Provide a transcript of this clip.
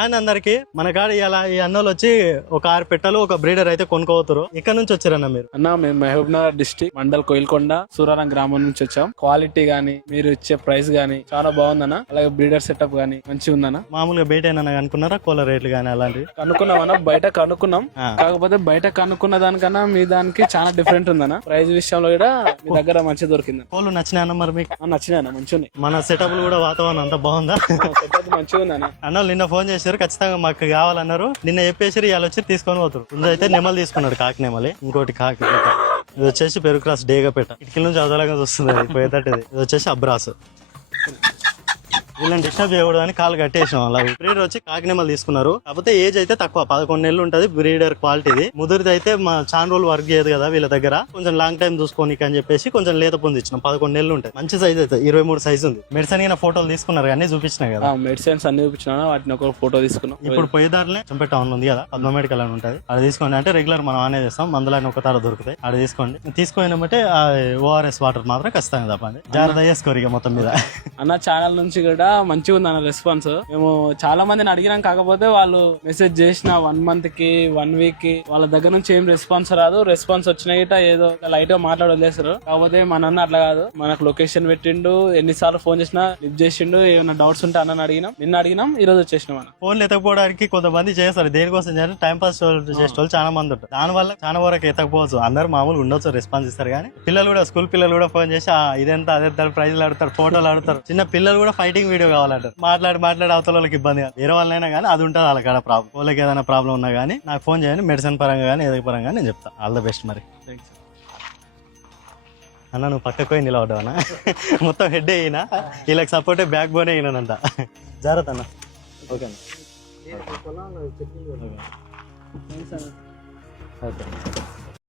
And అందరికి మన కాడ ఇలా ఈ అన్నోళ్ళు వచ్చి ఒక 6 పెట్టలు ఒక బ్రీడర్ అయితే కొనుక్కోతారు. ఇక్కడ నుంచి వచ్చారన్న మీరు? అన్న మేము మహబూబ్ నగర్ డిస్ట్రిక్ట్ మండల్ కోయిల్కొండ సూరారం గ్రామం నుంచి వచ్చాం. క్వాలిటీ గానీ మీరు ఇచ్చే ప్రైస్ గానీ చాలా బాగుందన్న. అలాగే బ్రీడర్ సెటప్ గానీ మంచిగా ఉందన్న. మామూలుగా బయట ఏమన్నా అనుకున్నారా కోళ్ళ రేట్లు గానీ అలాంటివి? కనుక్కున్నాం అన్న, బయట కనుక్కున్నాం. కాకపోతే బయట కనుక్కున్న దానికన్నా మీ దానికి చాలా డిఫరెంట్ ఉందన్న. ప్రైస్ విషయంలో కూడా మీ దగ్గర మంచిగా దొరికింది. కోళ్ళు నచ్చినాయన్న మరి మీకు? నచ్చినాయి అన్న, మంచిగా ఉన్నాయి. మన సెటప్ కూడా వాతావరణం అంతా బాగుందా? సెటప్ మంచిగా ఉందన్న. అన్న నిన్న ఫోన్ చేశారు, ఖచ్చితంగా మాకు కావాలన్నారు. నిన్న చెప్పేసి ఇవాళ వచ్చి తీసుకొని పోతారు. ముందైతే నెమలు తీసుకున్నాడు, కాకి నెమలి. ఇంకోటి కాకి ఇది వచ్చేసి పెరుగు క్రాస్ డేగపేట. ఇటుకల నుంచి అదోలాగా వస్తుంది అది పోయేటట్టు. ఇది వచ్చేసి అబ్రాస్. వీళ్ళని డిస్టర్బ్ చేయకూడదని కాలు కట్టేసాం. అలా బ్రీడర్ వచ్చి కాకినేమలు తీసుకున్నారు. కాకపోతే ఏజ్ అయితే తక్కువ, 11 నెలలు ఉంటది. బ్రీడర్ క్వాలిటీది. ముదిరిది అయితే మా చాలా రోజులు వర్క్ చేయదు కదా వీళ్ళ దగ్గర, కొంచెం లాంగ్ టైం చూసుకోనికి అని చెప్పేసి కొంచెం లేత పొంది ఇచ్చినాం. 11 నెలలు ఉంటాయి. మంచి సైజ్ అయితే 23 సైజ్ ఉంది. మెడిసిన్ అయినా ఫోటోలు తీసుకున్నారు కానీ చూపించినా కదా. మెడిసిన్స్ అన్ని చూపించిన వాటిని ఒక ఫోటో తీసుకున్నాం. ఇప్పుడు పోయేదారులే చంపే టౌన్ ఉంది కదా, పద్మ మెడికల్ అని ఉంటుంది. అది తీసుకోండి. అంటే రెగ్యులర్ మనం ఆనే చేస్తాం. మందులని ఒక తార దొరుకుతాయి. అది తీసుకోండి. తీసుకుపోయినామంటే ORS వాటర్ మాత్రం ఖచ్చితంగా తప్పండి. జాగ్రత్త చేసుకోరు ఇక మొత్తం మీద. అన్న ఛానల్ నుంచి కూడా మంచిగా ఉంది అన్న రెస్పాన్స్. మేము చాలా మందిని అడిగినాం, కాకపోతే వాళ్ళు మెసేజ్ చేసిన 1 month కి 1 week కి వాళ్ళ దగ్గర నుంచి ఏం రెస్పాన్స్ రాదు. రెస్పాన్స్ వచ్చిన గిట ఏదో లైట్ గా మాట్లాడి వదిలేస్తారు. కాకపోతే మన అన్న అట్లా కాదు. మనకు లొకేషన్ పెట్టిండు, ఎన్నిసార్లు ఫోన్ చేసినా లిఫ్ట్ చేసిండు. ఏమైనా డౌట్స్ ఉంటే అన్న అడిగినాం, నిన్న అడిగినాం, ఈ రోజు వచ్చేసినాం. అన్న ఫోన్లు ఎత్తకపోవడానికి కొంతమంది చేస్తారు. దేనికోసం చేయాలి, టైం పాస్ చేసే వాళ్ళు చాలా మంది ఉంటారు. దాని వల్ల చాలా వరకు ఎత్తకపోవచ్చు. అందరు మామూలుగా ఉండొచ్చు, రెస్పాన్స్ ఇస్తారు. కానీ పిల్లలు కూడా, స్కూల్ పిల్లలు కూడా ఫోన్ చేసి ఇదెంత అదెంత ప్రైజ్లు ఆడతారు, ఫోటోలు ఆడతారు. చిన్న పిల్లలు కూడా ఫైటింగ్ వీడియో కావాలంటారు. మాట్లాడి అవతల వాళ్ళకి ఇబ్బంది కాదు. వేరే వాళ్ళైనా కానీ అది ఉంటుంది వాళ్ళ కాడ ప్రాబ్లం. వాళ్ళకి ఏదైనా ప్రాబ్లం ఉన్నా కానీ నాకు ఫోన్ చేయండి. మెడిసిన్ పరంగా కానీ ఏదో పరంగా నేను చెప్తాను. All the best. మరి అన్న నువ్వు పక్కకు పోయి నిలబడ్డావనా? మొత్తం హెడ్ అయినా వీళ్ళకి సపోర్ట్ బ్యాక్ బోన్ అయినానంట. జాగ్రత్త అన్న. ఓకే అన్న. ఓకే.